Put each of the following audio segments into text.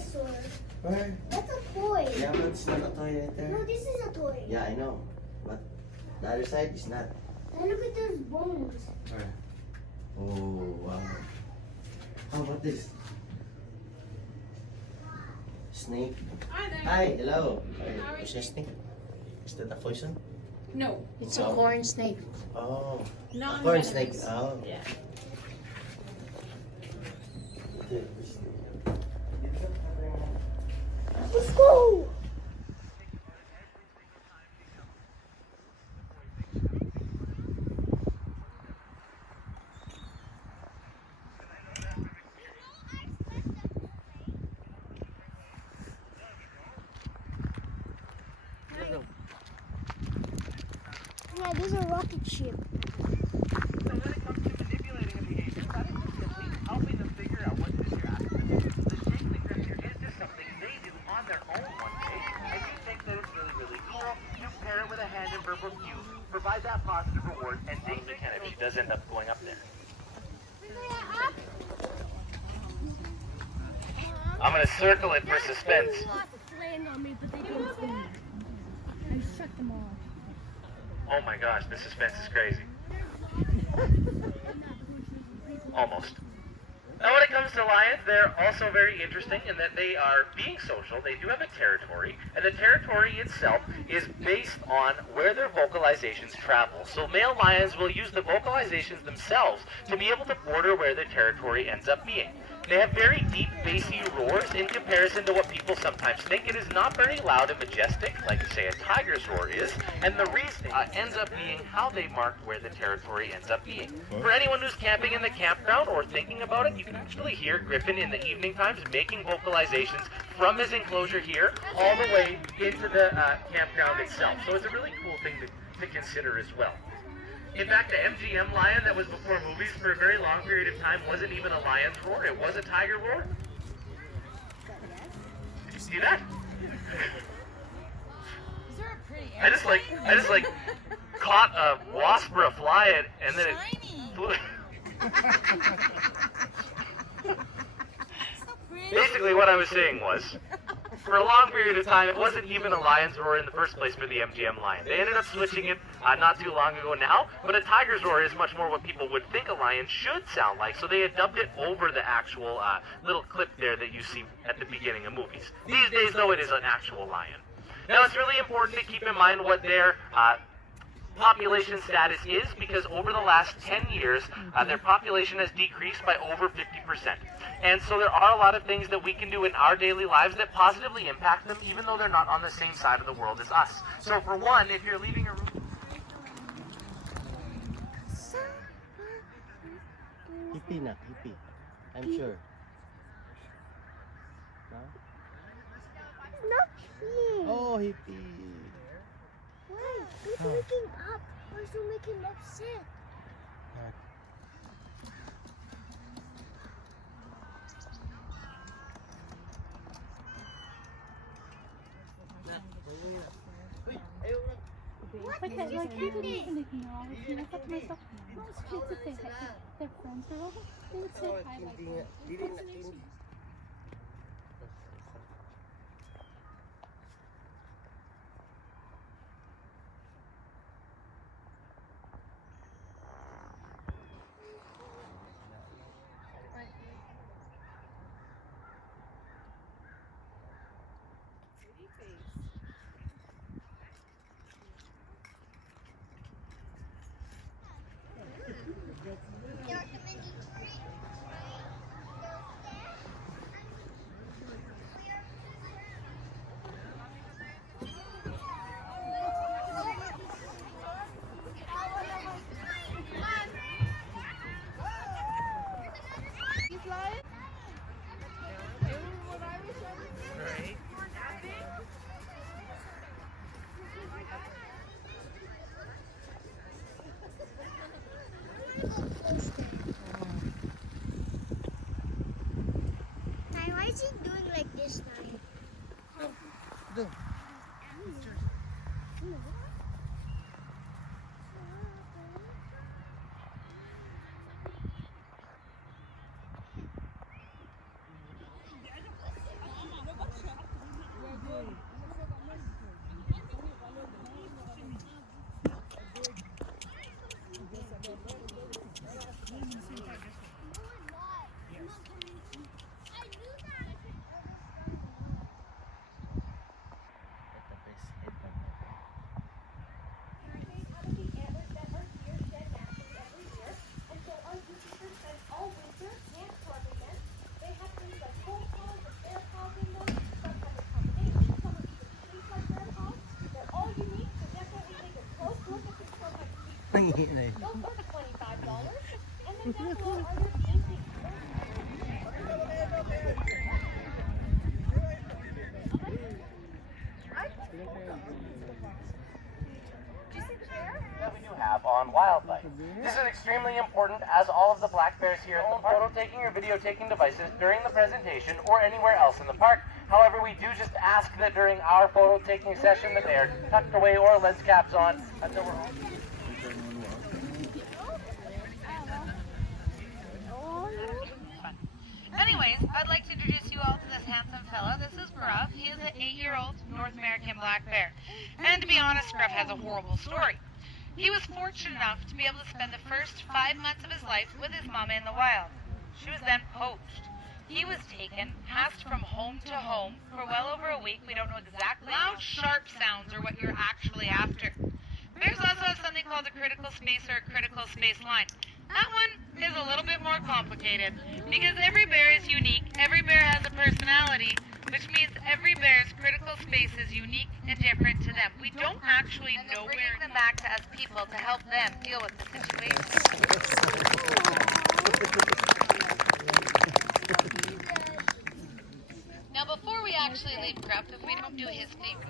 dinosaur. Where? That's a toy. Yeah, but it's not a toy right there. No, this is a toy. Yeah, I know. But the other side is not. Now look at those bones. Where? Oh, wow. How about this? Snake. Hi there. Hi, hello. How are What's you? your snake? Is that a poison? No. It's a corn snake. Oh. Non A corn snake. venomous. Oh. Yeah. Let's go. Yeah, there's a rocket ship. So when it comes to manipulating a behavior, that is just simply helping them figure out what it is you're asking them to do. The shaking aggressor is just something they do on their own one day, and you think that it's really, really cool. You pair it with a hand and verbal cue, provide that positive reward, and things are kind of, she does end up going up there. I'm gonna circle it for suspense. Land on me, but they didn't see me. I shut them off. Oh my gosh, the suspense is crazy. Almost. Now when it comes to lions, they're also very interesting in that they are being social. They do have a territory, and the territory itself is based on where their vocalizations travel. So male lions will use the vocalizations themselves to be able to border where their territory ends up being. They have very deep, bassy roars in comparison to what people sometimes think. It is not very loud and majestic, like, say, a tiger's roar is, and the reason ends up being how they mark where the territory ends up being. For anyone who's camping in the campground or thinking about it, you can actually hear Griffin in the evening times making vocalizations from his enclosure here all the way into the campground itself. So it's a really cool thing to consider as well. In fact, the MGM lion that was before movies for a very long period of time wasn't even a lion's roar, it was a tiger roar. Did you see that? I just like caught a wasp or a fly and then it flew. Basically what I was saying was, for a long period of time, it wasn't even a lion's roar in the first place for the MGM lion. They ended up switching it not too long ago now, but a tiger's roar is much more what people would think a lion should sound like, so they had dubbed it over the actual little clip there that you see at the beginning of movies. These days, though, it is an actual lion. Now, it's really important to keep in mind what their population status is, because over the last 10 years, their population has decreased by over 50%. And so there are a lot of things that we can do in our daily lives that positively impact them, even though they're not on the same side of the world as us. So for one, if you're leaving a room... Hippie, not hippie. I'm sure. No? Not here. Oh, hippie. Why? He's looking up. Why is he making upset? What Like, is like people happening? even acknowledge me. I thought to myself, most kids, if they had their friends were over, they would say hi like that. Why is he doing like this now? Do. Nangihingi na eh. Go for $25 and then down below are your basic. That we do have on wildlife. This is extremely important as all of the black bears here own photo taking or video taking devices during the presentation or anywhere else in the park. However, we do just ask that during our photo taking session that they are tucked away or lens caps on until we're all... Anyways, I'd like to introduce you all to this handsome fellow. This is Gruff. He is an 8-year-old North American black bear. And to be honest, Gruff has a horrible story. He was fortunate enough to be able to spend the first 5 months of his life with his mama in the wild. She was then poached. He was taken, passed from home to home for well over a week. We don't know exactly. Loud, sharp sounds are what you're actually after. Bears also have something called a critical space or a critical space line. That one is a little bit more complicated because every bear is unique. Every bear has a personality, which means every bear's critical space is unique and different to them. We don't actually know where. Bringing them back to us people to help them deal with the situation. Now, before we actually leave Gruff, if we don't do his favorite.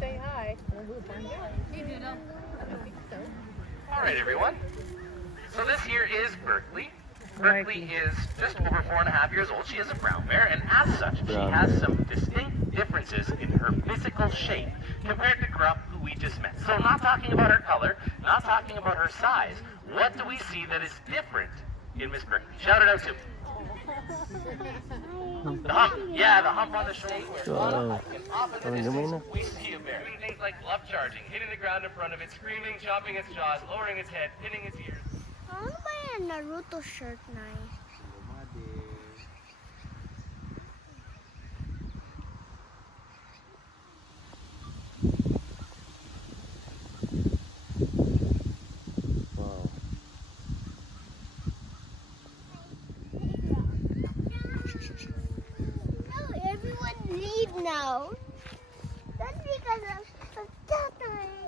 Say hi. Hey, Doodle. All right, everyone. So this here is Berkeley. Berkeley is just over 4.5 years old. She is a brown bear, and as such, she has some distinct differences in her physical shape compared to Gruff, who we just met. So not talking about her color, not talking about her size, what do we see that is different in Miss Berkeley? Shout it out to me. The hump. Yeah, the hump on the shoulder. Wow. Off in the distance, we see a bear doing things like bluff charging, hitting the ground in front of it, screaming, chopping its jaws, lowering its head, pinning its ears. I want to buy a Naruto shirt now. Wow. No, everyone leave now. That's because of that time.